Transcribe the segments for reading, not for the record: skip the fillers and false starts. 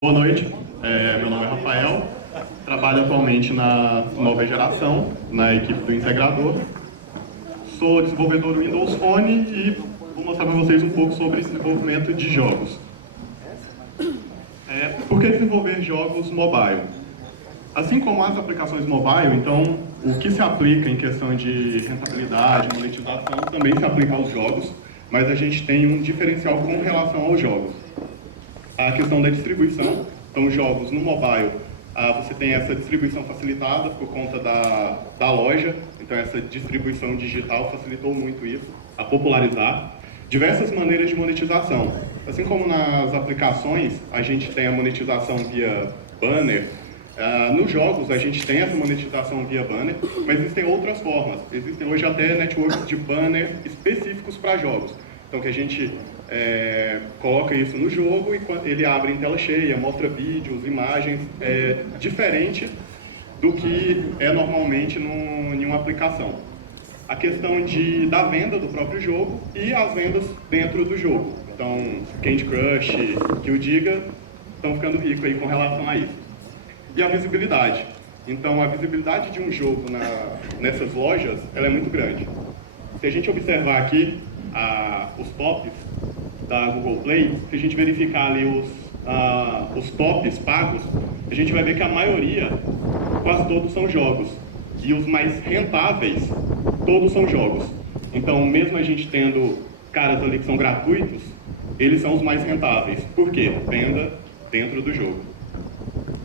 Boa noite, meu nome é Rafael, trabalho atualmente na Nova Geração, na equipe do Integrador. Sou desenvolvedor do Windows Phone e vou mostrar para vocês um pouco sobre desenvolvimento de jogos. Por que desenvolver jogos mobile? Assim como as aplicações mobile, então, o que se aplica em questão de rentabilidade, monetização, também se aplica aos jogos, mas a gente tem um diferencial com relação aos jogos. A questão da distribuição, então jogos no mobile, você tem essa distribuição facilitada por conta da loja, então essa distribuição digital facilitou muito isso, a popularizar. Diversas maneiras de monetização, assim como nas aplicações, a gente tem a monetização via banner, nos jogos a gente tem essa monetização via banner, mas existem outras formas, existem hoje até networks de banner específicos para jogos, então que a gente coloca isso no jogo e ele abre em tela cheia, mostra vídeos, imagens, diferente do que é normalmente em uma aplicação. A questão da venda do próprio jogo e as vendas dentro do jogo. Então, Candy Crush, que o diga, estão ficando ricos aí com relação a isso. E a visibilidade. Então, a visibilidade de um jogo nessas lojas, ela é muito grande. Se a gente observar aqui os tops da Google Play, se a gente verificar ali os tops pagos, a gente vai ver que a maioria, quase todos são jogos. E os mais rentáveis, todos são jogos. Então, mesmo a gente tendo caras ali que são gratuitos, eles são os mais rentáveis. Por quê? Venda dentro do jogo.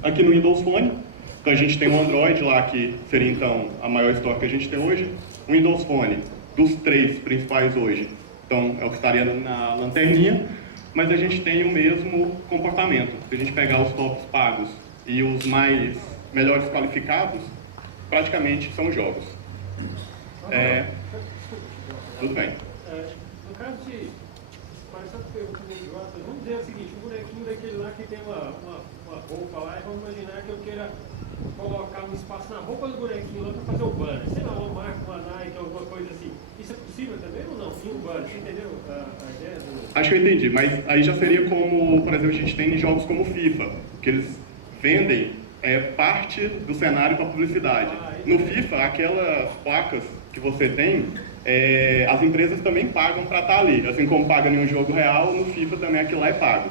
Aqui no Windows Phone, então a gente tem o Android lá, que seria então a maior estoque que a gente tem hoje. O Windows Phone, dos três principais hoje, então é o que estaria na lanterninha, mas a gente tem o mesmo comportamento. Se a gente pegar os tops pagos e os melhores qualificados, praticamente são jogos. Tudo bem. No caso de... Parece uma pergunta meio idiota. Vamos dizer o seguinte, o bonequinho daquele lá que tem uma roupa lá, e vamos imaginar que eu queira colocar um espaço na roupa do bonequinho lá para fazer o banner. Sei lá, uma marca, uma Nike, alguma coisa assim. Isso é possível também ou não? Em um banner, você entendeu a ideia? Acho que eu entendi, mas aí já seria como, por exemplo, a gente tem em jogos como FIFA, que eles vendem parte do cenário para publicidade. No FIFA, aquelas placas que você tem, as empresas também pagam para estar ali. Assim como paga em um jogo real, no FIFA também aquilo lá é pago.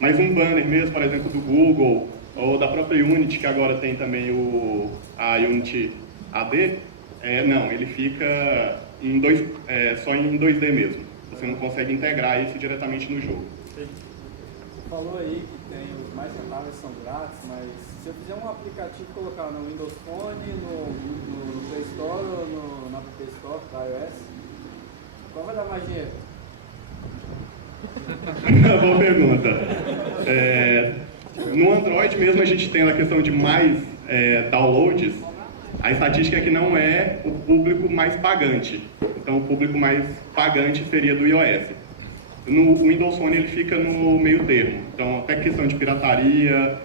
Mas um banner mesmo, por exemplo, do Google, ou da própria Unity, que agora tem também a Unity AD, não, ele fica só em 2D mesmo. Você não consegue integrar isso diretamente no jogo. Você falou aí que tem os mais rentáveis são grátis, mas se eu fizer um aplicativo e colocar no Windows Phone, no Play Store ou na App Store da iOS, qual vai dar mais dinheiro? Boa pergunta. No Android mesmo a gente tem a questão de mais downloads. A estatística é que não é o público mais pagante. Então o público mais pagante seria do iOS. No Windows Phone ele fica no meio termo. Então até questão de pirataria,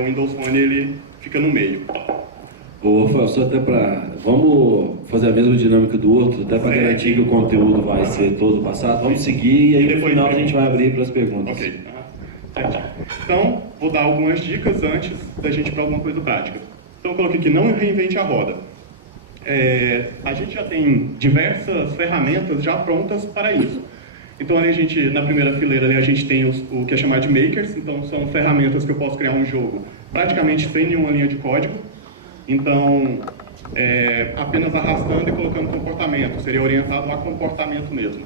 o Windows Phone ele fica no meio. Ô, Rafael, só até para... Vamos fazer a mesma dinâmica do outro, até para garantir que o conteúdo vai ser todo passado. Vamos seguir e aí no final a gente vai abrir para as perguntas. Ok. Certo. Então, vou dar algumas dicas antes da gente ir para alguma coisa prática. Então, eu coloquei aqui, não reinvente a roda. A gente já tem diversas ferramentas já prontas para isso. Então, ali na primeira fileira, ali, a gente tem o que é chamado de makers. Então, são ferramentas que eu posso criar um jogo praticamente sem nenhuma linha de código. Então, apenas arrastando e colocando comportamento. Seria orientado a comportamento mesmo.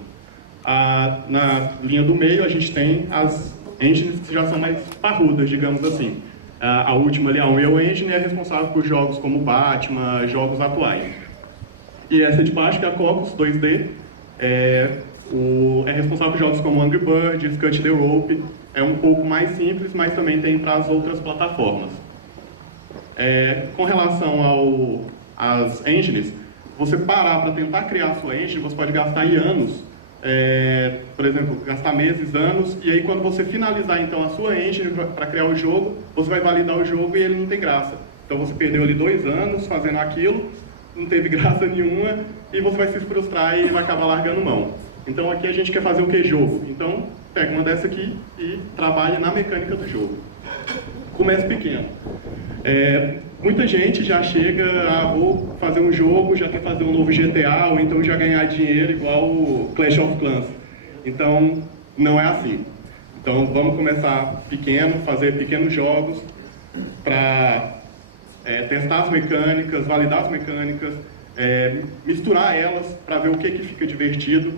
Na linha do meio, a gente tem as engines que já são mais parrudas, digamos assim. A última ali, a Unreal Engine, é responsável por jogos como Batman, jogos atuais. E essa de baixo, que é a Cocos 2D, é responsável por jogos como Angry Birds, Cut the Rope. É um pouco mais simples, mas também tem para as outras plataformas. Com relação às engines, você parar para tentar criar a sua engine, você pode gastar aí anos. Por exemplo, gastar meses, anos, e aí quando você finalizar então a sua engine para criar o jogo, você vai validar o jogo e ele não tem graça. Então você perdeu ali 2 anos fazendo aquilo, não teve graça nenhuma, e você vai se frustrar e vai acabar largando mão. Então aqui a gente quer fazer o que? Jogo. Então pega uma dessa aqui e trabalha na mecânica do jogo. Começa pequeno. Muita gente já chega, vou fazer um jogo, já quer fazer um novo GTA, ou então já ganhar dinheiro igual o Clash of Clans. Então, não é assim. Então, vamos começar pequeno, fazer pequenos jogos para testar as mecânicas, validar as mecânicas, misturar elas para ver o que fica divertido.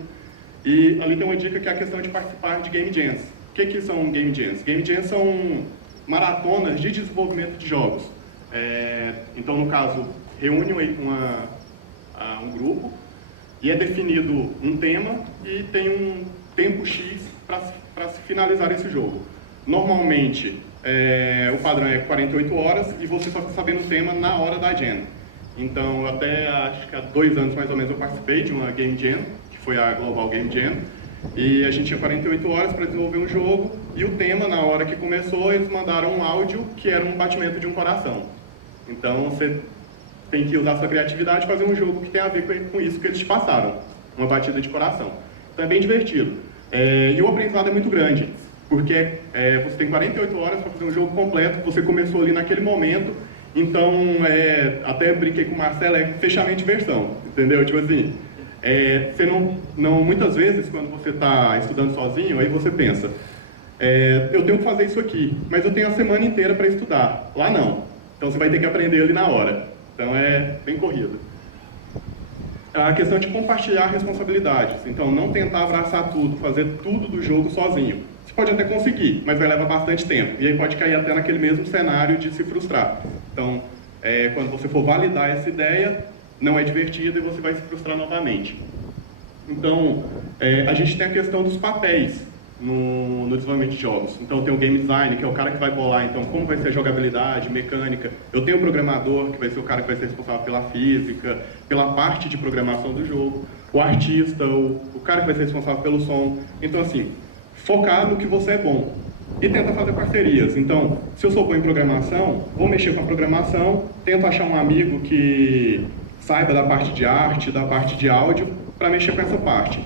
E ali tem uma dica que é a questão de participar de Game Jams. O que são Game Jams? Game Jams são maratonas de desenvolvimento de jogos. Então, no caso, reúne um grupo e é definido um tema e tem um tempo X para se finalizar esse jogo. Normalmente, o padrão é 48 horas e você só fica sabendo o tema na hora da Jam. Então, até acho que há 2 anos mais ou menos eu participei de uma Game Jam, que foi a Global Game Jam, e a gente tinha 48 horas para desenvolver um jogo e o tema, na hora que começou, eles mandaram um áudio que era um batimento de um coração. Então, você tem que usar sua criatividade e fazer um jogo que tem a ver com isso que eles te passaram, uma batida de coração. Então, é bem divertido. E o aprendizado é muito grande, porque você tem 48 horas para fazer um jogo completo, você começou ali naquele momento, então, até brinquei com o Marcelo, fechamento de versão, entendeu? Tipo assim, você não, muitas vezes, quando você está estudando sozinho, aí você pensa, eu tenho que fazer isso aqui, mas eu tenho a semana inteira para estudar. Lá não. Então, você vai ter que aprender ali na hora. Então, é bem corrido. A questão de compartilhar responsabilidades. Então, não tentar abraçar tudo, fazer tudo do jogo sozinho. Você pode até conseguir, mas vai levar bastante tempo. E aí pode cair até naquele mesmo cenário de se frustrar. Então, quando você for validar essa ideia, não é divertido e você vai se frustrar novamente. Então, a gente tem a questão dos papéis no desenvolvimento de jogos. Então, tem o game design, que é o cara que vai bolar, então, como vai ser a jogabilidade, mecânica. Eu tenho o programador, que vai ser o cara que vai ser responsável pela física, pela parte de programação do jogo. O artista, o cara que vai ser responsável pelo som. Então, assim, focar no que você é bom. E tenta fazer parcerias. Então, se eu sou bom em programação, vou mexer com a programação, tento achar um amigo que saiba da parte de arte, da parte de áudio, para mexer com essa parte.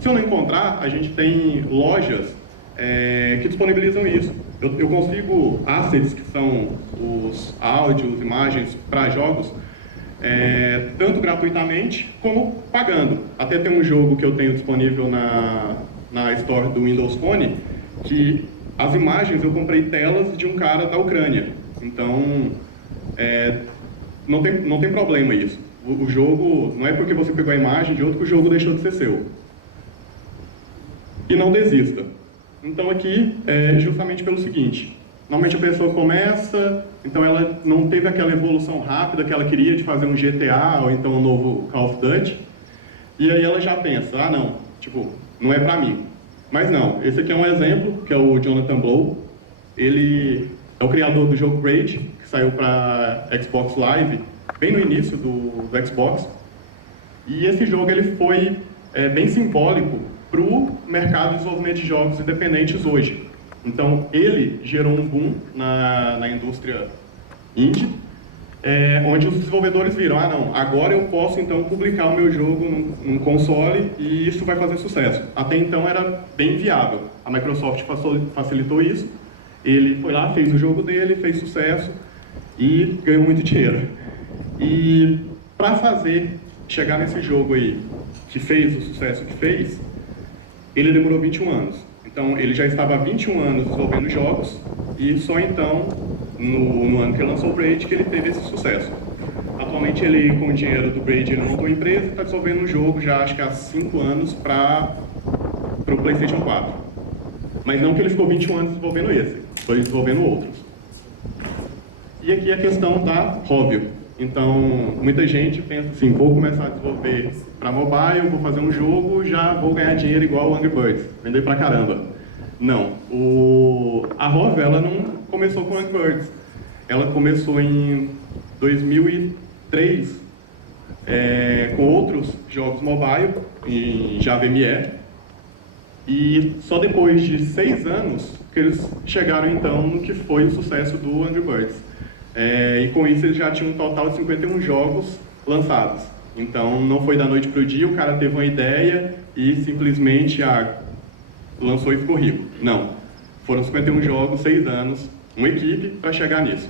Se eu não encontrar, a gente tem lojas que disponibilizam isso. Eu consigo assets, que são os áudios, imagens para jogos, tanto gratuitamente como pagando. Até tem um jogo que eu tenho disponível na Store do Windows Phone, que as imagens eu comprei telas de um cara da Ucrânia. Então, não tem problema isso. O jogo, não é porque você pegou a imagem de outro que o jogo deixou de ser seu. E não desista. Então aqui é justamente pelo seguinte, normalmente a pessoa começa, então ela não teve aquela evolução rápida que ela queria de fazer um GTA ou então um novo Call of Duty, e aí ela já pensa, não, tipo, não é pra mim. Mas não, esse aqui é um exemplo, que é o Jonathan Blow, ele é o criador do jogo Braid, que saiu para Xbox Live, bem no início do Xbox, e esse jogo ele foi bem simbólico para o mercado de desenvolvimento de jogos independentes hoje. Então, ele gerou um boom na indústria indie, onde os desenvolvedores viram, não, agora eu posso então publicar o meu jogo num console e isso vai fazer sucesso. Até então era bem viável. A Microsoft facilitou isso, ele foi lá, fez o jogo dele, fez sucesso e ganhou muito dinheiro. E para chegar nesse jogo aí, que fez o sucesso que fez, ele demorou 21 anos. Então, ele já estava há 21 anos desenvolvendo jogos e só então, no ano que ele lançou o Braid, que ele teve esse sucesso. Atualmente, ele, com o dinheiro do Braid, ele montou a empresa e está desenvolvendo um jogo já, acho que há 5 anos, para o PlayStation 4. Mas não que ele ficou 21 anos desenvolvendo esse, foi desenvolvendo outros. E aqui a questão da hobby. Então, muita gente pensa assim, vou começar a desenvolver para mobile, vou fazer um jogo, já vou ganhar dinheiro igual o Angry Birds, vender pra caramba. Não, a Hobby, ela não começou com Angry Birds, ela começou em 2003 com outros jogos mobile, em Java ME, e só depois de 6 anos que eles chegaram então no que foi o sucesso do Angry Birds. E com isso eles já tinham um total de 51 jogos lançados. Então não foi da noite para o dia, o cara teve uma ideia e simplesmente lançou e ficou rico. Não. Foram 51 jogos, 6 anos, uma equipe para chegar nisso.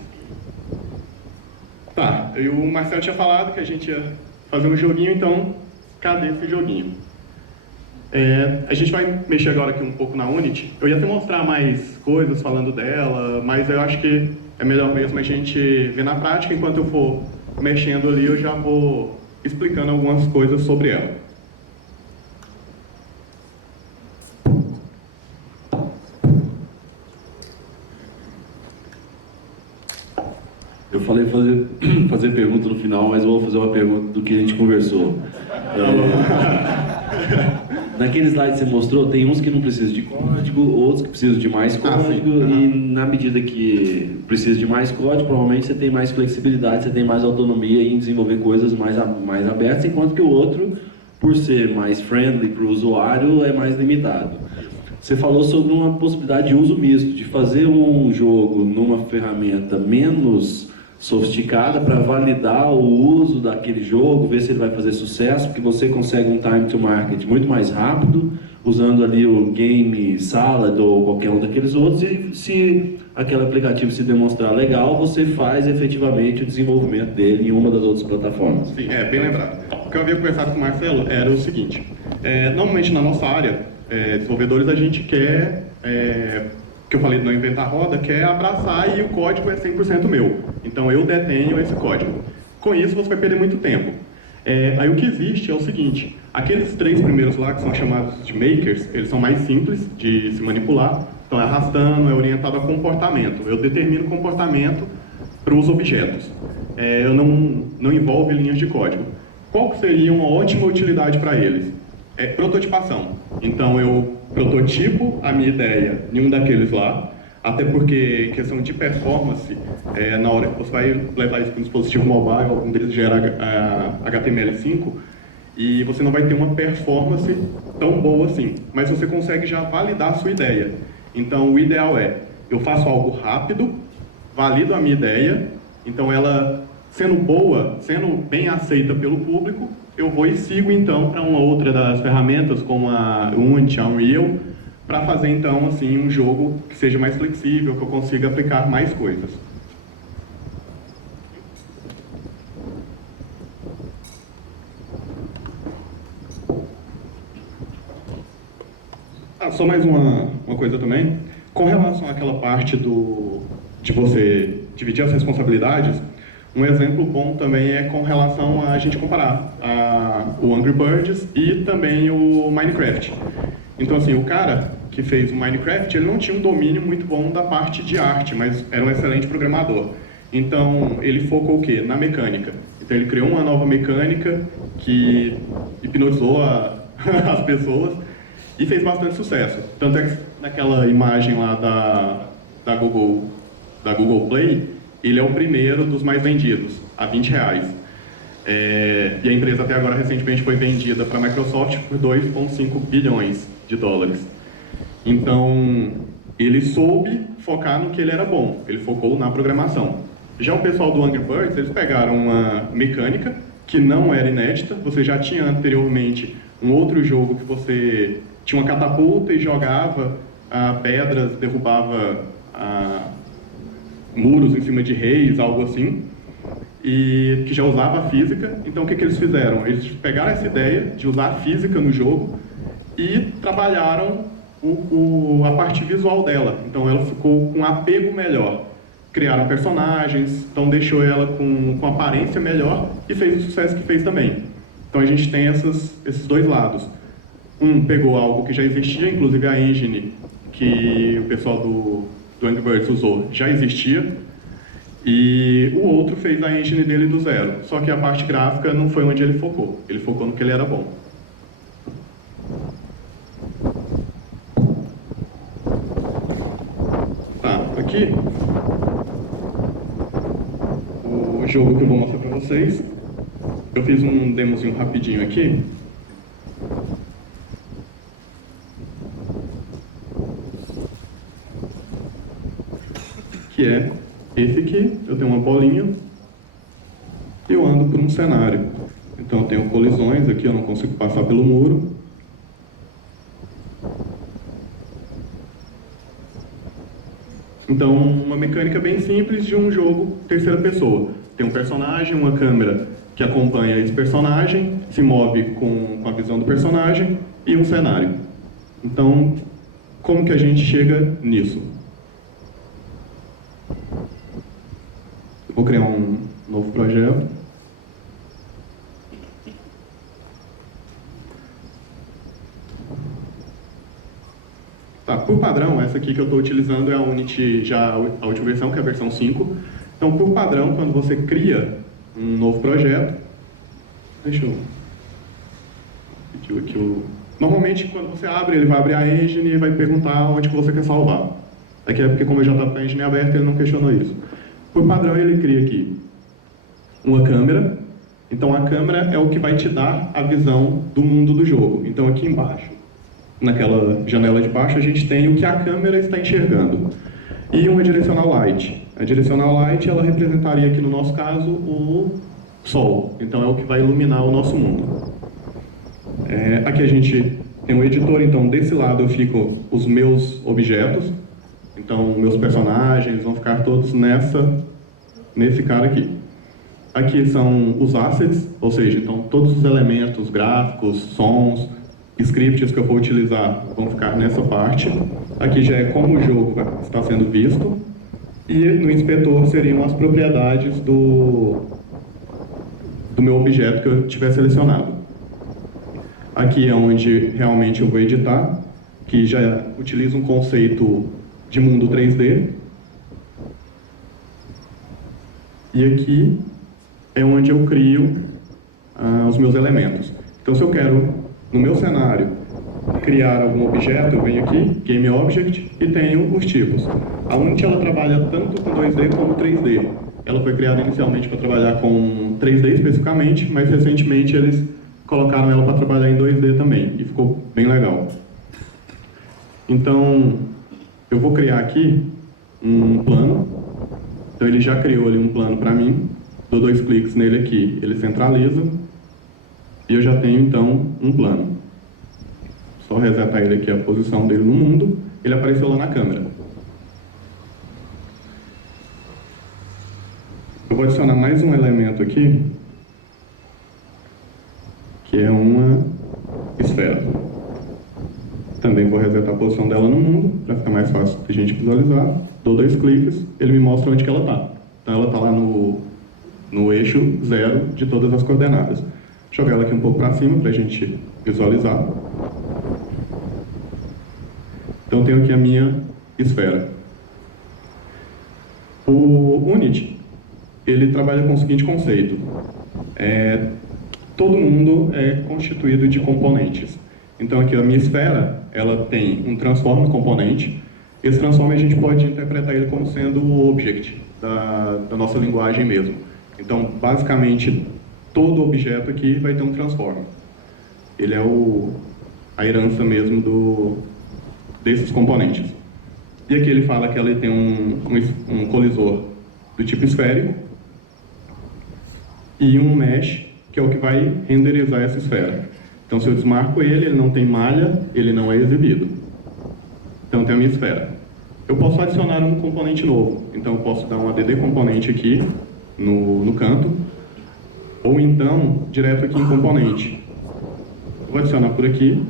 Tá, e o Marcelo tinha falado que a gente ia fazer um joguinho, então cadê esse joguinho? A gente vai mexer agora aqui um pouco na Unity. Eu ia até mostrar mais coisas falando dela, mas eu acho que é melhor mesmo a gente ver na prática. Enquanto eu for mexendo ali, eu já vou explicando algumas coisas sobre ela. Eu falei fazer pergunta no final, mas eu vou fazer uma pergunta do que a gente conversou. Naquele slide que você mostrou, tem uns que não precisam de código, outros que precisam de mais código, e na medida que precisa de mais código, provavelmente você tem mais flexibilidade, você tem mais autonomia em desenvolver coisas mais abertas, enquanto que o outro, por ser mais friendly para o usuário, é mais limitado. Você falou sobre uma possibilidade de uso misto, de fazer um jogo numa ferramenta menos sofisticada para validar o uso daquele jogo, ver se ele vai fazer sucesso, porque você consegue um time to market muito mais rápido, usando ali o Game Salad ou qualquer um daqueles outros, e se aquele aplicativo se demonstrar legal, você faz efetivamente o desenvolvimento dele em uma das outras plataformas. Sim, bem lembrado. O que eu havia conversado com o Marcelo era o seguinte, normalmente na nossa área, desenvolvedores, a gente quer, que eu falei de não inventar roda, quer abraçar e o código é 100% meu. Então eu detenho esse código. Com isso você vai perder muito tempo. Aí o que existe é o seguinte, aqueles 3 primeiros lá, que são chamados de makers, eles são mais simples de se manipular, então é arrastando, é orientado a comportamento. Eu determino o comportamento para os objetos. Eu não envolve linhas de código. Qual que seria uma ótima utilidade para eles? Prototipação. Então eu prototipo a minha ideia em um daqueles lá, até porque questão de performance, na hora que você vai levar isso para um dispositivo mobile, algum deles gera HTML5, e você não vai ter uma performance tão boa assim, mas você consegue já validar a sua ideia. Então o ideal eu faço algo rápido, valido a minha ideia, então ela sendo boa, sendo bem aceita pelo público, eu vou e sigo então para uma outra das ferramentas, como a Unity, a Unreal, para fazer então assim um jogo que seja mais flexível, que eu consiga aplicar mais coisas. Só mais uma coisa também, com relação àquela parte de você dividir as responsabilidades, um exemplo bom também é com relação a gente comparar o Angry Birds e também o Minecraft. Então assim, o cara que fez o Minecraft, ele não tinha um domínio muito bom da parte de arte, mas era um excelente programador. Então ele focou o quê? Na mecânica. Então ele criou uma nova mecânica que hipnotizou as pessoas e fez bastante sucesso. Tanto é que naquela imagem lá da Google Play, ele é o primeiro dos mais vendidos, a R$20. E a empresa até agora recentemente foi vendida para a Microsoft por 2,5 bilhões de dólares. Então, ele soube focar no que ele era bom, ele focou na programação. Já o pessoal do Angry Birds, eles pegaram uma mecânica que não era inédita, você já tinha anteriormente um outro jogo que você tinha uma catapulta e jogava pedras, derrubava muros em cima de reis, algo assim, e que já usava a física. Então o que eles fizeram? Eles pegaram essa ideia de usar a física no jogo e trabalharam a parte visual dela. Então ela ficou com um apego melhor. Criaram personagens, então deixou ela com aparência melhor e fez o sucesso que fez também. Então a gente tem esses dois lados. Um pegou algo que já existia, inclusive a engine que o pessoal do Angry Birds usou já existia, e o outro fez a engine dele do zero. Só que a parte gráfica não foi onde ele focou no que ele era bom. Tá, aqui o jogo que eu vou mostrar para vocês. Eu fiz um demozinho rapidinho aqui. Que é esse aqui. Eu tenho uma bolinha e eu ando por um cenário. Então eu tenho colisões aqui, eu não consigo passar pelo muro. Então, uma mecânica bem simples de um jogo terceira pessoa. Tem um personagem, uma câmera que acompanha esse personagem, se move com a visão do personagem e um cenário. Então, como que a gente chega nisso? Vou criar um novo projeto. Tá, por padrão, essa aqui que eu estou utilizando é a Unity, já a última versão, que é a versão 5. Então, por padrão, quando você cria um novo projeto, deixa eu pedir aqui o... Normalmente, quando você abre, ele vai abrir a engine e vai perguntar onde que você quer salvar. Aqui é porque, como eu já estava com a engine aberta, ele não questionou isso. Por padrão, ele cria aqui uma câmera. Então, a câmera é o que vai te dar a visão do mundo do jogo. Então, aqui embaixo, naquela janela de baixo, a gente tem o que a câmera está enxergando. E uma directional light. A directional light, ela representaria aqui, no nosso caso, o sol. Então, é o que vai iluminar o nosso mundo. Aqui a gente tem um editor, então desse lado eu fico os meus objetos. Então, meus personagens vão ficar todos nesse cara aqui. Aqui são os assets, ou seja, então todos os elementos, gráficos, sons, scripts que eu for utilizar vão ficar nessa parte. Aqui já é como o jogo está sendo visto. E no inspetor seriam as propriedades do meu objeto que eu tiver selecionado. Aqui é onde realmente eu vou editar, que já utiliza um conceito de mundo 3D. E aqui é onde eu crio os meus elementos. Então, se eu quero, no meu cenário, criar algum objeto, eu venho aqui, Game Object, e tenho os tipos. A Unity ela trabalha tanto com 2D como 3D. Ela foi criada inicialmente para trabalhar com 3D especificamente, mas recentemente eles colocaram ela para trabalhar em 2D também, e ficou bem legal. Então, eu vou criar aqui um plano. Então, ele já criou ali um plano para mim. Dou 2 cliques nele aqui, ele centraliza. E eu já tenho, então, um plano. Só resetar ele aqui, a posição dele no mundo. Ele apareceu lá na câmera. Eu vou adicionar mais um elemento aqui, que é uma esfera. Também vou resetar a posição dela no mundo, para ficar mais fácil de a gente visualizar. Dou 2 cliques, ele me mostra onde que ela está. Então ela está lá no eixo 0 de todas as coordenadas. Vou jogar ela aqui um pouco para cima, para a gente visualizar. Então tenho aqui a minha esfera. O Unity, ele trabalha com o seguinte conceito. Todo mundo é constituído de componentes. Então aqui a minha esfera, ela tem um transform componente. Esse transform a gente pode interpretar ele como sendo o object da nossa linguagem mesmo. Então basicamente todo objeto aqui vai ter um transform. Ele é a herança mesmo desses componentes. E aqui ele fala que ela tem um colisor do tipo esférico e um mesh, que é o que vai renderizar essa esfera. Então, se eu desmarco ele não tem malha, ele não é exibido. Então, tem a minha esfera. Eu posso adicionar um componente novo. Então, eu posso dar um add componente aqui, no canto, ou então, direto aqui em componente. Eu vou adicionar por aqui,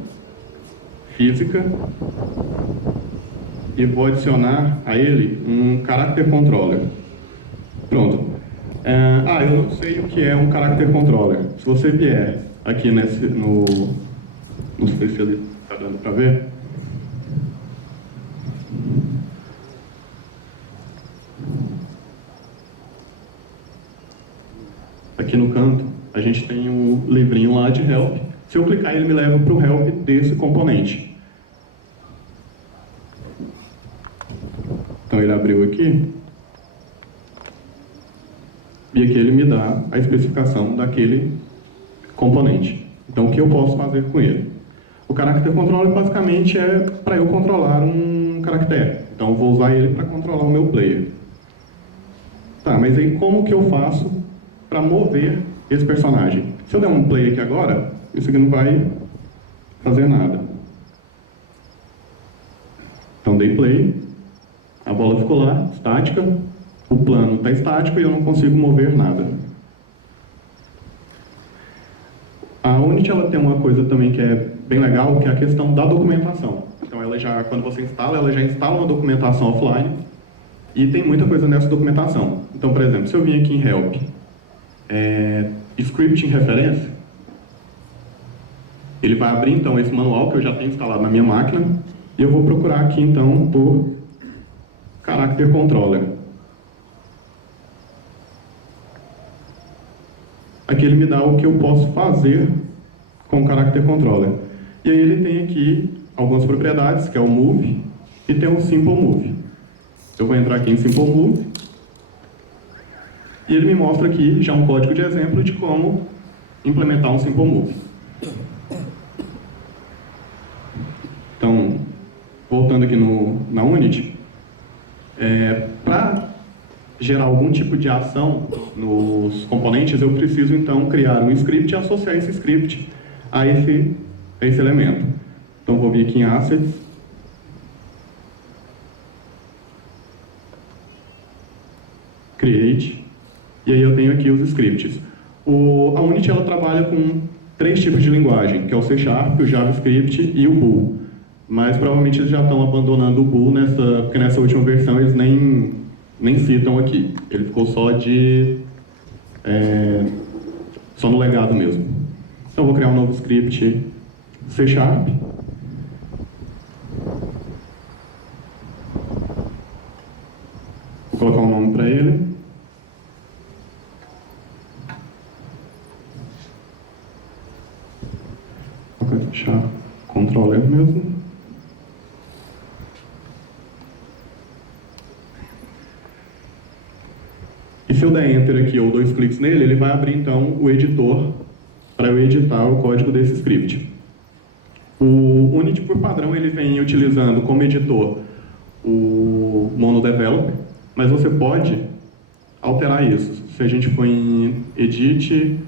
física, e vou adicionar a ele um character controller. Pronto. Eu não sei o que é um character controller. Se você vier aqui não sei se ele está dando para ver. Aqui no canto, a gente tem um livrinho lá de help. Se eu clicar, ele me leva para o help desse componente. Então ele abriu aqui. E aqui ele me dá a especificação daquele componente. Então, o que eu posso fazer com ele? O character controller basicamente é para eu controlar um caractere. Então, eu vou usar ele para controlar o meu player. Tá, mas aí como que eu faço para mover esse personagem? Se eu der um play aqui agora, isso aqui não vai fazer nada. Então, dei play. A bola ficou lá, estática, o plano está estático e eu não consigo mover nada. A Unity ela tem uma coisa também que é bem legal, que é a questão da documentação. Então, quando você instala, ela já instala uma documentação offline e tem muita coisa nessa documentação. Então, por exemplo, se eu vim aqui em Help, Script em referência, ele vai abrir, então, esse manual que eu já tenho instalado na minha máquina e eu vou procurar aqui, então, por Character Controller. Aqui ele me dá o que eu posso fazer com o Character Controller. E aí ele tem aqui algumas propriedades, que é o Move, e tem o Simple Move. Eu vou entrar aqui em Simple Move, e ele me mostra aqui já um código de exemplo de como implementar um Simple Move. Então, voltando aqui na Unity, para gerar algum tipo de ação nos componentes, eu preciso então criar um script e associar esse script a esse elemento. Então vou vir aqui em Assets, Create, e aí eu tenho aqui os scripts. A Unity ela trabalha com 3 tipos de linguagem, que é o C#, o JavaScript e o Bool. Mas provavelmente eles já estão abandonando o Bool, porque nessa última versão eles nem citam aqui. Ele ficou só no legado mesmo. Então eu vou criar um novo script C#. Vou colocar um nome para ele. Vou fechar controller mesmo. E se eu der Enter aqui ou 2 cliques nele, ele vai abrir então o editor para eu editar o código desse script. O Unity, por padrão, ele vem utilizando como editor o MonoDeveloper, mas você pode alterar isso. Se a gente for em Edit,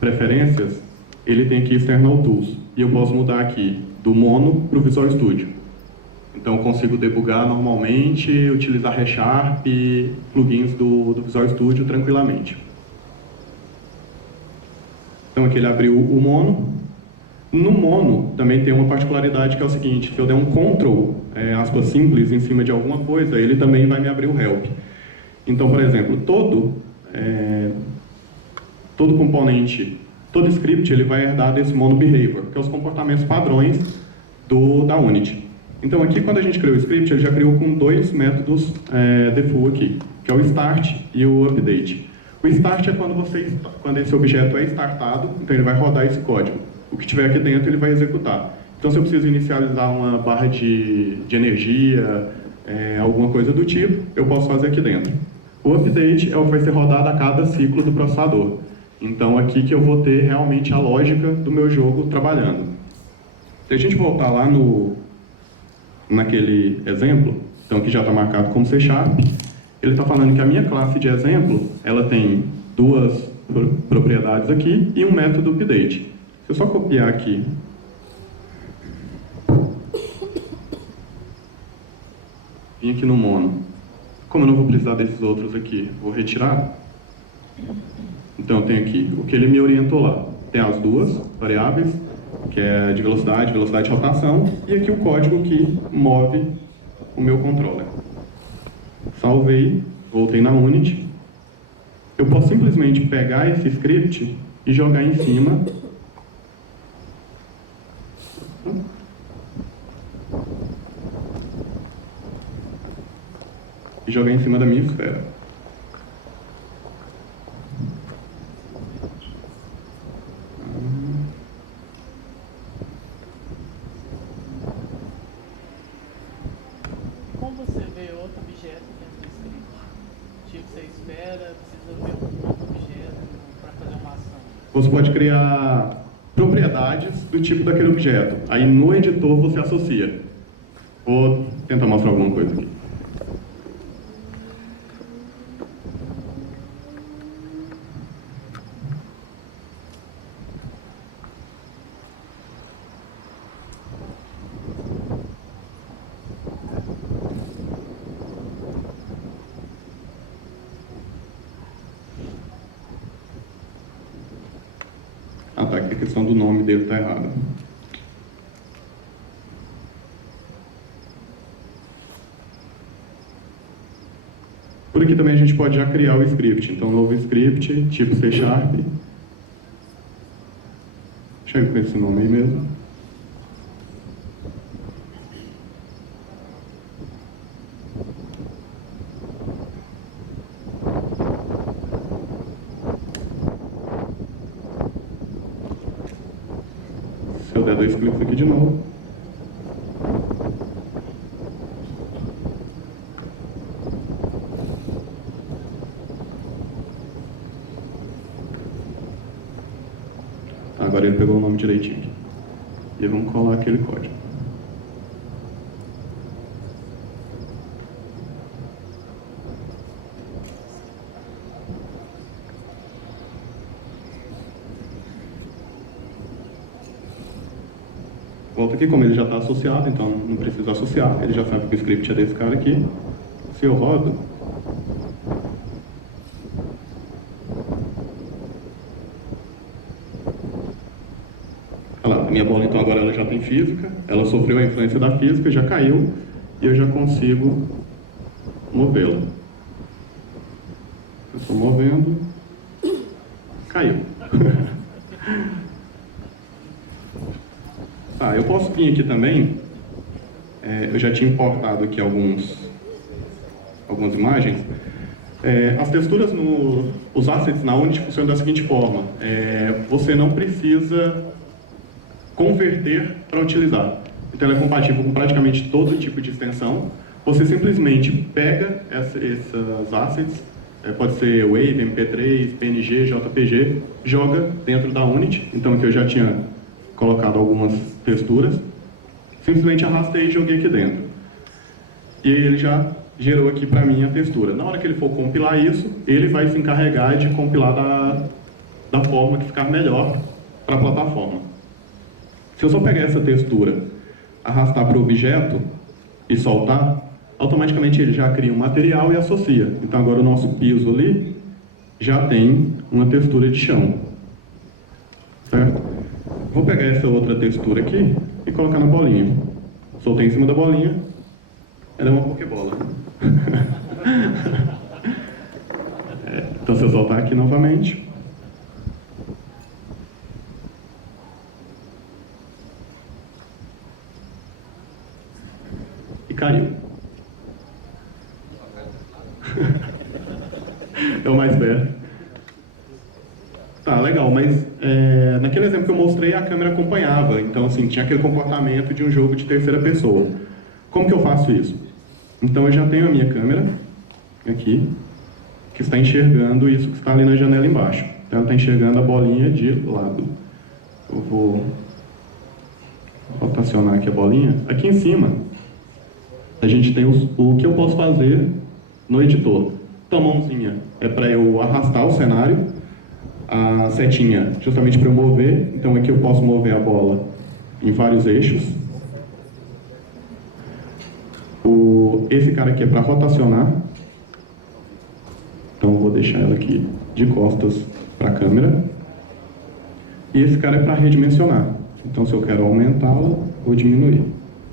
Preferências, ele tem aqui External Tools. E eu posso mudar aqui do Mono para o Visual Studio. Então eu consigo debugar normalmente, utilizar ReSharp e plugins do Visual Studio tranquilamente. Então aqui ele abriu o Mono. No Mono também tem uma particularidade que é o seguinte: se eu der um Ctrl, aspas simples, em cima de alguma coisa, ele também vai me abrir o Help. Então, por exemplo, todo componente, todo script, ele vai herdar desse Mono Behavior, que é os comportamentos padrões da Unity. Então aqui, quando a gente criou o script, ele já criou com 2 métodos default aqui, que é o start e o update. O start é quando esse objeto é startado, então ele vai rodar esse código. O que tiver aqui dentro, ele vai executar. Então, se eu preciso inicializar uma barra de energia, alguma coisa do tipo, eu posso fazer aqui dentro. O update é o que vai ser rodado a cada ciclo do processador. Então, aqui que eu vou ter realmente a lógica do meu jogo trabalhando. Se a gente voltar lá naquele exemplo, então aqui já está marcado como C#, ele está falando que a minha classe de exemplo, ela tem 2 propriedades aqui e um método update. Se eu só copiar aqui, vim aqui no Mono, como eu não vou precisar desses outros aqui, vou retirar. Então eu tenho aqui o que ele me orientou lá. Tem as 2 variáveis, que é de velocidade de rotação, e aqui o código que move o meu controller. Salvei, voltei na Unity. Eu posso simplesmente pegar esse script e jogar em cima da minha esfera. Como você vê outro objeto dentro do script? Tipo, você espera, precisa ver um outro objeto para fazer uma ação. Você pode criar propriedades do tipo daquele objeto. Aí no editor você associa. Vou tentar mostrar alguma coisa aqui. que a questão do nome dele está errada. Por aqui também a gente pode já criar o script. Então, novo script, tipo C#. Chega com esse nome aí mesmo. Se eu der 2 cliques aqui de novo. Agora ele pegou o nome direitinho aqui. E vamos colar aquele código. Volta aqui, como ele já está associado, então não precisa associar. Ele já sabe que o script é desse cara aqui. Se eu rodo, a minha bola, então, agora ela já tem física, ela sofreu a influência da física, já caiu, e eu já consigo movê-la. Eu estou movendo, caiu. Tá, eu posso vir aqui também, eu já tinha importado aqui algumas imagens. As texturas, os assets na Unity funcionam da seguinte forma, você não precisa converter para utilizar. Então ela é compatível com praticamente todo tipo de extensão. Você simplesmente pega esses assets, pode ser Wave, MP3, PNG, JPG, joga dentro da Unity. Então aqui eu já tinha colocado algumas texturas, simplesmente arrastei e joguei aqui dentro. E aí ele já gerou aqui para mim a textura. Na hora que ele for compilar isso, ele vai se encarregar de compilar da forma que ficar melhor para a plataforma. Se eu só pegar essa textura, arrastar para o objeto e soltar, automaticamente ele já cria um material e associa. Então agora o nosso piso ali já tem uma textura de chão. Certo? Vou pegar essa outra textura aqui e colocar na bolinha. Soltei em cima da bolinha, ela é uma pokebola. Então se eu soltar aqui novamente, caiu. É o mais perto. Tá, legal, mas naquele exemplo que eu mostrei, a câmera acompanhava. Então, assim, tinha aquele comportamento de um jogo de terceira pessoa. Como que eu faço isso? Então, eu já tenho a minha câmera aqui, que está enxergando isso que está ali na janela embaixo. Então, ela está enxergando a bolinha de lado. Eu vou rotacionar aqui a bolinha. Aqui em cima, a gente tem o que eu posso fazer no editor. Então, a mãozinha é para eu arrastar o cenário, a setinha justamente para eu mover. Então, aqui eu posso mover a bola em vários eixos. Esse cara aqui é para rotacionar. Então, eu vou deixar ela aqui de costas para a câmera. E esse cara é para redimensionar. Então, se eu quero aumentá-la ou diminuir.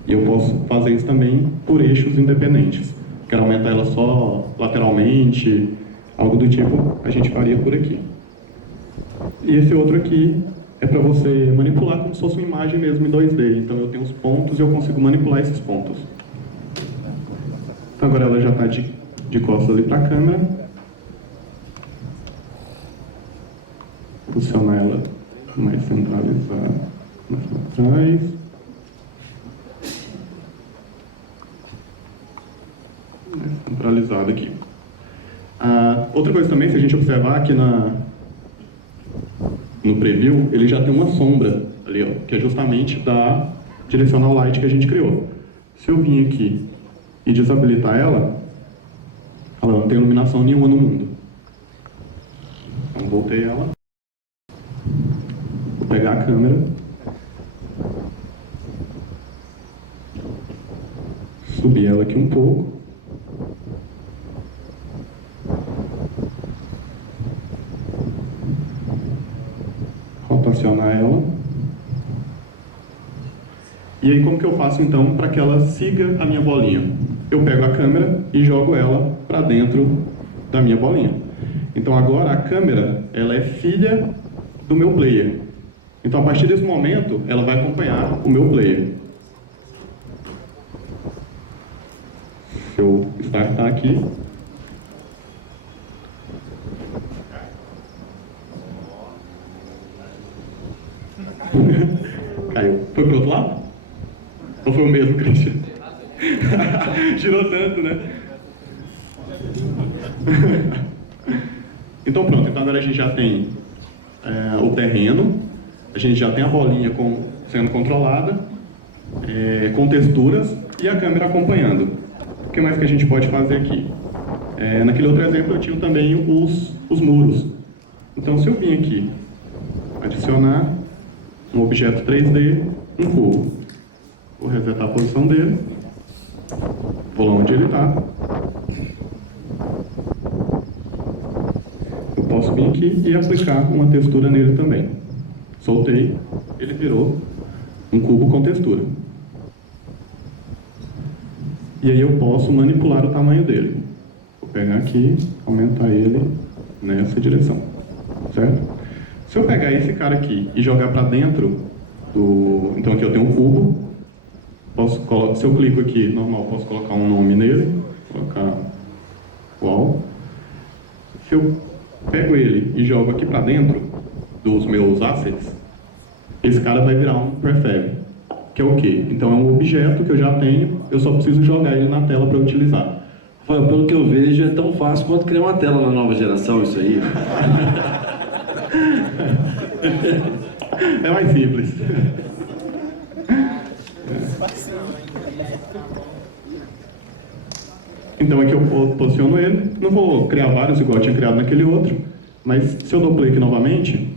E eu posso fazer isso também por eixos independentes. Quero aumentar ela só lateralmente, algo do tipo, a gente faria por aqui. E esse outro aqui é para você manipular como se fosse uma imagem mesmo em 2D. Então eu tenho os pontos e eu consigo manipular esses pontos. Então agora ela já está de costas ali para a câmera. Posicionar ela mais centralizada, mais para trás. Centralizado aqui. Outra coisa também, se a gente observar aqui no preview, ele já tem uma sombra ali, ó, que é justamente da direcional light que a gente criou. Se eu vim aqui e desabilitar ela não tem iluminação nenhuma no mundo. Então voltei ela. Vou pegar a câmera. Subir ela aqui um pouco. adicionar ela. E aí, como que eu faço, então, para que ela siga a minha bolinha? Eu pego a câmera e jogo ela para dentro da minha bolinha. Então, agora, a câmera, ela é filha do meu player. Então, a partir desse momento, ela vai acompanhar o meu player. Se eu startar aqui... Caiu. Foi pro outro lado? Ou foi o mesmo, Christian? Girou tanto, né? Então pronto, então agora a gente já tem o terreno, a gente já tem a bolinha sendo controlada, com texturas e a câmera acompanhando. O que mais que a gente pode fazer aqui? Naquele outro exemplo eu tinha também os muros. Então se eu vim aqui adicionar um objeto 3D, um cubo, vou resetar a posição dele, vou lá onde ele está. Eu posso vir aqui e aplicar uma textura nele também. Soltei, ele virou um cubo com textura. E aí eu posso manipular o tamanho dele. Vou pegar aqui, aumentar ele nessa direção, certo? Se eu pegar esse cara aqui e jogar para dentro do... Então aqui eu tenho um cubo. Se eu clico aqui, normal, posso colocar um nome nele. Colocar wall. Se eu pego ele e jogo aqui para dentro dos meus assets, esse cara vai virar um prefab. Que é o quê? Então é um objeto que eu já tenho, eu só preciso jogar ele na tela para utilizar. Rafael, pelo que eu vejo, é tão fácil quanto criar uma tela na nova geração, isso aí. É mais simples. Então aqui eu posiciono ele, não vou criar vários igual eu tinha criado naquele outro, mas se eu dou play aqui novamente...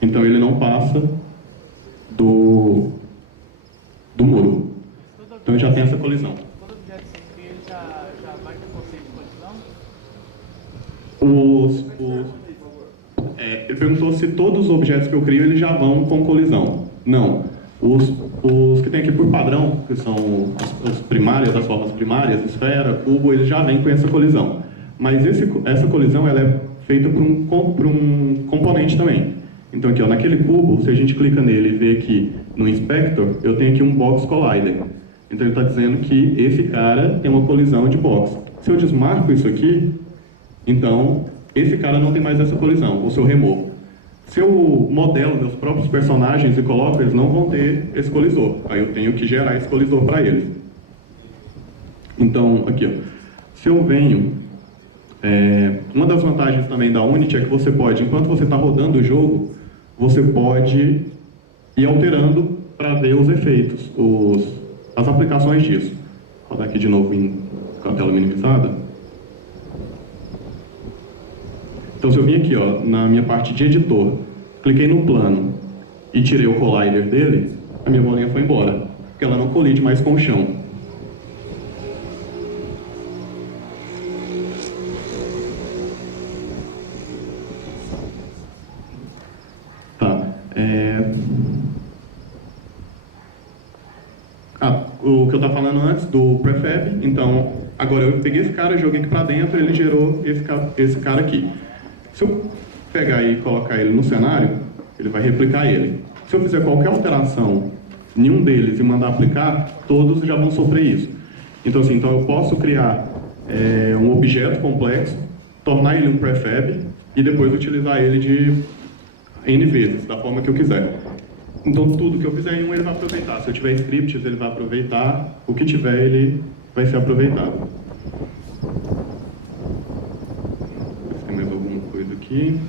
Então ele não passa do muro. Então já tem essa colisão. Todo objeto que você cria já vai ter conceito de colisão? Ele perguntou se todos os objetos que eu crio eles já vão com colisão. Não. Os que tem aqui por padrão, que são as primárias, as formas primárias, esfera, cubo, eles já vêm com essa colisão. Mas essa colisão ela é feita por um componente também. Então aqui, ó, naquele cubo, se a gente clica nele e vê aqui no Inspector, eu tenho aqui um Box Collider. Então ele está dizendo que esse cara tem uma colisão de box. Se eu desmarco isso aqui, então esse cara não tem mais essa colisão, ou se eu removo. Se eu modelo meus próprios personagens e coloco, eles não vão ter esse colisor. Aí eu tenho que gerar esse colisor para eles. Então, aqui, ó, se eu venho... uma das vantagens também da Unity é que você pode, enquanto você está rodando o jogo, você pode ir alterando para ver os efeitos, as aplicações disso. Vou rodar aqui de novo com a tela minimizada. Então se eu vim aqui, ó, na minha parte de editor, cliquei no plano e tirei o collider dele, a minha bolinha foi embora, porque ela não colide mais com o chão. O que eu estava falando antes do prefab, então agora eu peguei esse cara, joguei aqui para dentro, ele gerou esse cara aqui. Se eu pegar e colocar ele no cenário, ele vai replicar ele. Se eu fizer qualquer alteração em um deles e mandar aplicar, todos já vão sofrer isso. Então assim, eu posso criar um objeto complexo, tornar ele um prefab e depois utilizar ele de N vezes, da forma que eu quiser. Então tudo que eu fizer em um ele vai aproveitar. Se eu tiver scripts, ele vai aproveitar. O que tiver, ele vai ser aproveitado. Tem mais alguma coisa aqui?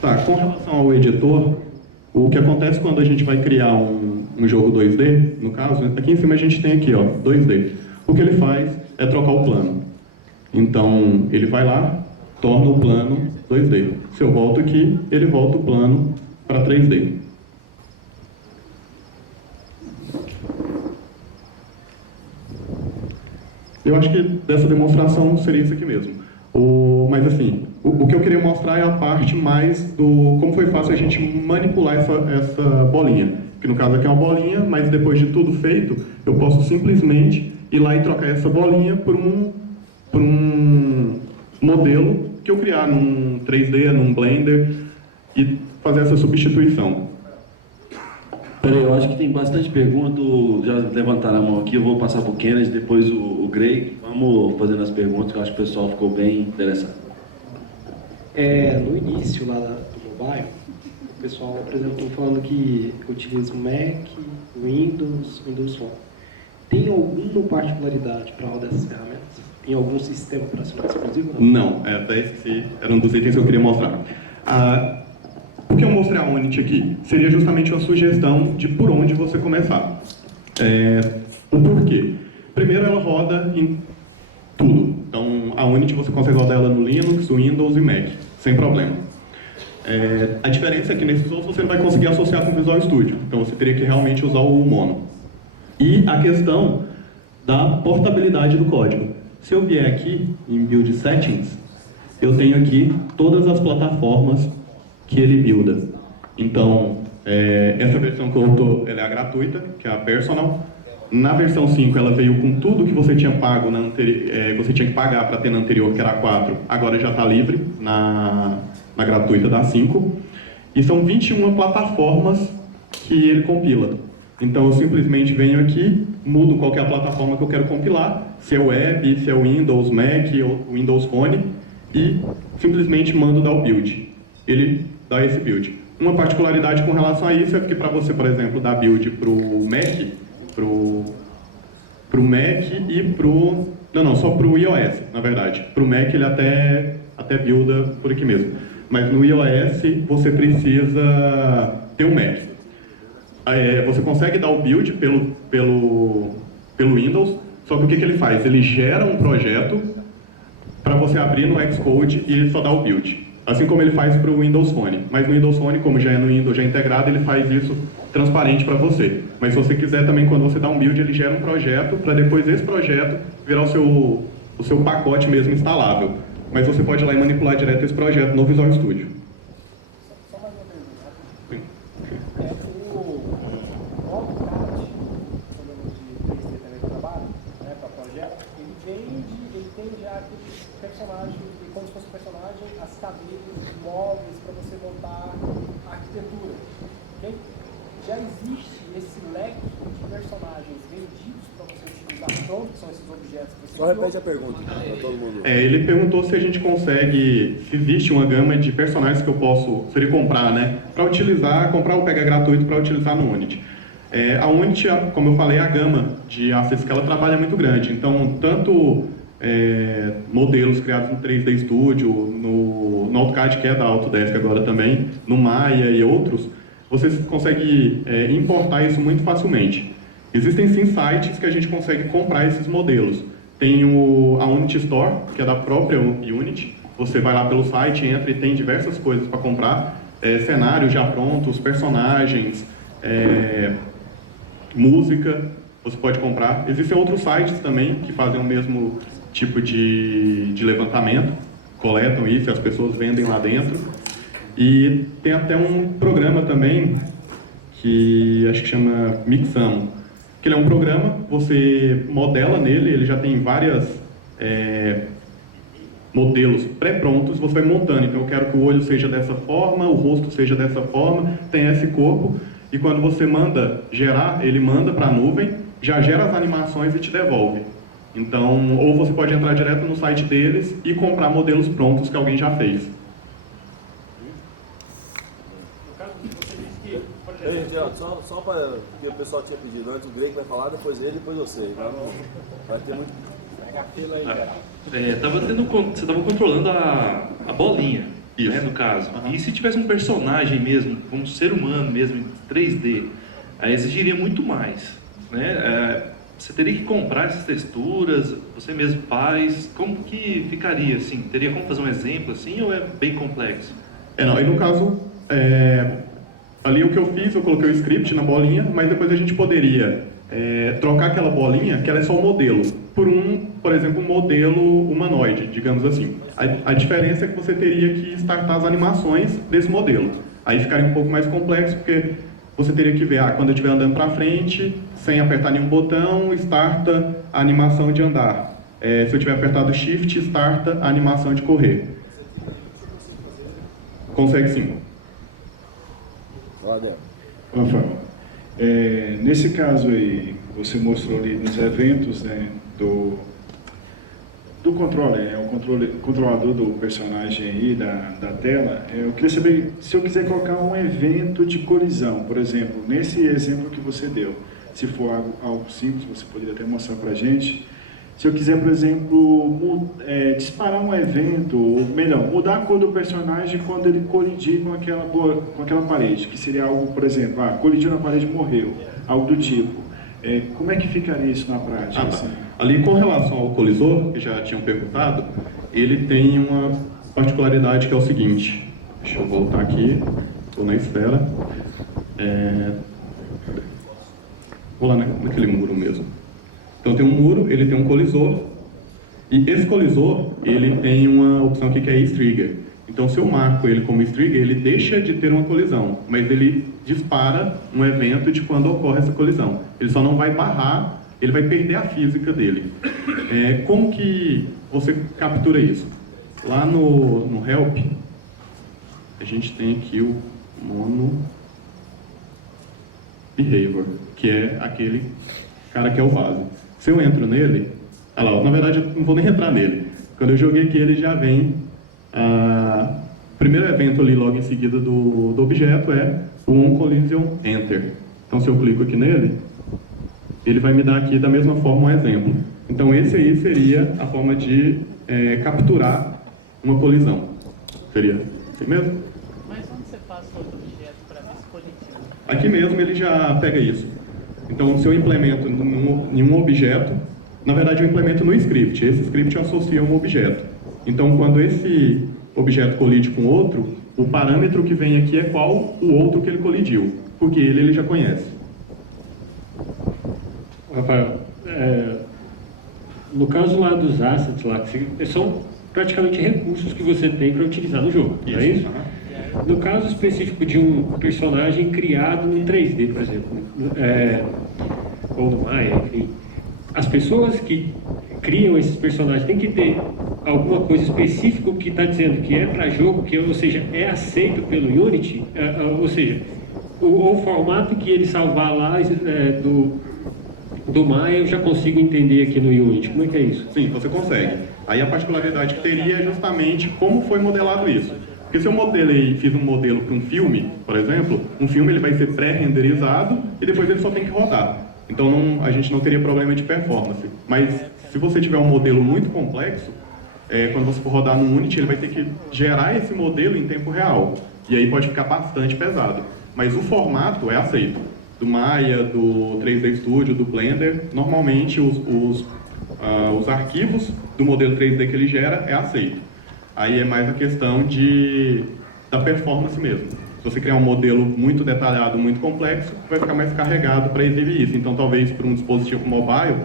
Tá, com relação ao editor, o que acontece quando a gente vai criar um jogo 2D, no caso, aqui em cima a gente tem aqui, ó, 2D. O que ele faz é trocar o plano. Então, ele vai lá, torna o plano 2D. Se eu volto aqui, ele volta o plano para 3D. Eu acho que dessa demonstração seria isso aqui mesmo. Mas assim, o que eu queria mostrar é a parte mais do como foi fácil a gente manipular essa bolinha. Que no caso aqui é uma bolinha, mas depois de tudo feito, eu posso simplesmente ir lá e trocar essa bolinha por um modelo que eu criar num 3D, num Blender, e fazer essa substituição. Peraí, eu acho que tem bastante pergunta, já levantaram a mão aqui, eu vou passar para o Kennedy, depois o Greg. Vamos fazendo as perguntas, que eu acho que o pessoal ficou bem interessado. No início lá do mobile, o pessoal apresentou falando que utiliza o Mac, Windows Phone. Tem alguma particularidade para uma dessas ferramentas? Em algum sistema operacional exclusivo? Não, até esse era um dos itens que eu queria mostrar. Por que eu mostrei a Unity aqui? Seria justamente uma sugestão de por onde você começar. O porquê? Primeiro, ela roda em tudo. Então, a Unity você consegue rodar ela no Linux, Windows e Mac, sem problema. A diferença é que nesses outros você não vai conseguir associar com o Visual Studio. Então, você teria que realmente usar o Mono. E a questão da portabilidade do código. Se eu vier aqui em Build Settings, eu tenho aqui todas as plataformas que ele builda. Então, essa versão que eu estou, ela é a gratuita, que é a Personal. Na versão 5, ela veio com tudo que você tinha pago você tinha que pagar para ter na anterior, que era a 4. Agora já está livre na gratuita da 5. E são 21 plataformas que ele compila. Então, eu simplesmente venho aqui, mudo qual que é a plataforma que eu quero compilar, se é web, se é Windows, Mac ou Windows Phone, e simplesmente mando dar o build. Ele dá esse build. Uma particularidade com relação a isso é que para você, por exemplo, dar build para o Mac, pro Mac e pro... Não, só pro iOS, na verdade. Pro Mac ele até builda por aqui mesmo. Mas no iOS você precisa ter um Mac. Você consegue dar o build pelo Windows, só que o que ele faz? Ele gera um projeto para você abrir no Xcode e só dar o build. Assim como ele faz para o Windows Phone. Mas no Windows Phone, como já é no Windows, já é integrado, ele faz isso transparente para você. Mas se você quiser também, quando você dá um build, ele gera um projeto para depois esse projeto virar o seu pacote mesmo instalável. Mas você pode ir lá e manipular direto esse projeto no Visual Studio. Só mais uma pergunta. O AutoCAD, de 3D também que trabalha, para projeto, ele tem já aqueles personagens, como se fosse um personagem, as cadeiras, os móveis para você montar a arquitetura. Okay? Já existe esse leque de personagens vendidos para você utilizar pronto, que são esses objetos que você Só repete a pergunta para todo mundo. Ele perguntou se a gente consegue, se existe uma gama de personagens que eu posso, seria comprar, né? Para utilizar, comprar ou pegar gratuito para utilizar no Unity. A Unity, como eu falei, a gama de assets que ela trabalha é muito grande. Então, tanto modelos criados no 3D Studio, no AutoCAD, que é da Autodesk agora também, no Maya e outros, você consegue importar isso muito facilmente. Existem sim sites que a gente consegue comprar esses modelos. Tem a Unity Store, que é da própria Unity. Você vai lá pelo site, entra e tem diversas coisas para comprar. Cenários já prontos, personagens, música, você pode comprar. Existem outros sites também que fazem o mesmo tipo de levantamento, coletam isso e as pessoas vendem lá dentro. E tem até um programa também que acho que chama Mixamo, que ele é um programa, você modela nele, ele já tem vários modelos pré-prontos, você vai montando. Então eu quero que o olho seja dessa forma, o rosto seja dessa forma, tem esse corpo, e quando você manda gerar, ele manda para a nuvem, já gera as animações e te devolve. Então, ou você pode entrar direto no site deles e comprar modelos prontos que alguém já fez. No caso que você disse que, por Ei, exemplo, gente, ó, só para que o pessoal tinha pedido antes, o Greg vai falar, depois ele, depois você. Vai ter muito... pega a fila aí, geral. Você estava controlando a bolinha, né, no caso. E se tivesse um personagem mesmo, um ser humano mesmo, em 3D, aí exigiria muito mais, né? Você teria que comprar essas texturas, você mesmo faz, como que ficaria assim? Teria como fazer um exemplo assim ou é bem complexo? Não, e no caso, ali o que eu fiz, eu coloquei o script na bolinha, mas depois a gente poderia trocar aquela bolinha, que ela é só um modelo, por um por exemplo, um modelo humanoide, digamos assim. A diferença é que você teria que startar as animações desse modelo. Aí ficaria um pouco mais complexo, porque você teria que ver, quando eu estiver andando para frente, sem apertar nenhum botão, starta a animação de andar. Se eu tiver apertado Shift, starta a animação de correr. Consegue sim. Fala, Débora. Rafael, nesse caso aí, você mostrou ali nos eventos, né, do controle, né, o controlador do personagem aí, da tela. Eu queria saber, se eu quiser colocar um evento de colisão, por exemplo, nesse exemplo que você deu, se for algo simples, você poderia até mostrar pra gente. Se eu quiser, por exemplo, disparar um evento, ou melhor, mudar a cor do personagem quando ele colidir com aquela parede, que seria algo, por exemplo, colidiu na parede e morreu, algo do tipo. Como é que ficaria isso na prática? Assim? Ali, com relação ao colisor, que já tinham perguntado, ele tem uma particularidade que é o seguinte. Deixa eu voltar aqui, estou na esfera. Vou lá naquele muro mesmo. Então tem um muro, ele tem um colisor, e esse colisor, ele tem uma opção aqui que é Ease-Trigger. Então se eu marco ele como Ease-Trigger, ele deixa de ter uma colisão, mas ele dispara um evento de quando ocorre essa colisão. Ele só não vai barrar, ele vai perder a física dele. Como que você captura isso? Lá no Help, a gente tem aqui o Mono Behavior, que é aquele cara que é o base. Se eu entro nele, na verdade eu não vou nem entrar nele. Quando eu joguei aqui, ele já vem. O primeiro evento ali logo em seguida do objeto é o OnCollision Enter. Então se eu clico aqui nele, ele vai me dar aqui da mesma forma um exemplo. Então esse aí seria a forma de capturar uma colisão. Seria assim mesmo? Mas onde você passa outro objeto para ver se coletivo? Aqui mesmo ele já pega isso. Então, se eu implemento em um objeto, na verdade eu implemento no script. Esse script associa um objeto. Então, quando esse objeto colide com outro, o parâmetro que vem aqui é qual o outro que ele colidiu, porque ele já conhece. Rafael, no caso lá dos assets, lá, são praticamente recursos que você tem para utilizar no jogo, não é isso? No caso específico de um personagem criado em 3D, por exemplo, ou no Maya, enfim, as pessoas que criam esses personagens têm que ter alguma coisa específica que está dizendo que é para jogo, ou seja, é aceito pelo Unity, ou seja, o formato que ele salvar lá do Maya eu já consigo entender aqui no Unity. Como é que é isso? Sim, você consegue. Aí a particularidade que teria é justamente como foi modelado isso. Porque se eu fiz um modelo para um filme, por exemplo, um filme ele vai ser pré-renderizado e depois ele só tem que rodar. Então a gente não teria problema de performance. Mas se você tiver um modelo muito complexo, quando você for rodar no Unity, ele vai ter que gerar esse modelo em tempo real. E aí pode ficar bastante pesado. Mas o formato é aceito. Do Maya, do 3D Studio, do Blender, normalmente os arquivos do modelo 3D que ele gera é aceito. Aí é mais a questão da performance mesmo. Se você criar um modelo muito detalhado, muito complexo, vai ficar mais carregado para exibir isso. Então, talvez para um dispositivo mobile,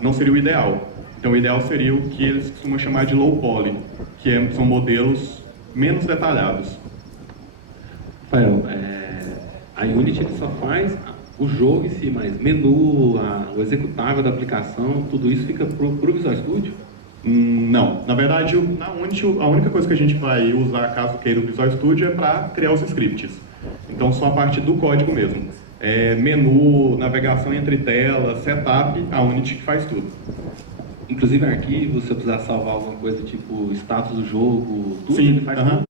não seria o ideal. Então, o ideal seria o que eles costumam chamar de low poly, que são modelos menos detalhados. Rafael, a Unity ele só faz o jogo em si, mas menu, o executável da aplicação, tudo isso fica para o Visual Studio? Não. Na verdade, na Unity, a única coisa que a gente vai usar, caso queira, o Visual Studio é para criar os scripts. Então, só a parte do código mesmo. Menu, navegação entre telas, setup, a Unity que faz tudo. Inclusive arquivos, se eu precisar salvar alguma coisa tipo status do jogo, tudo Sim, ele faz tudo?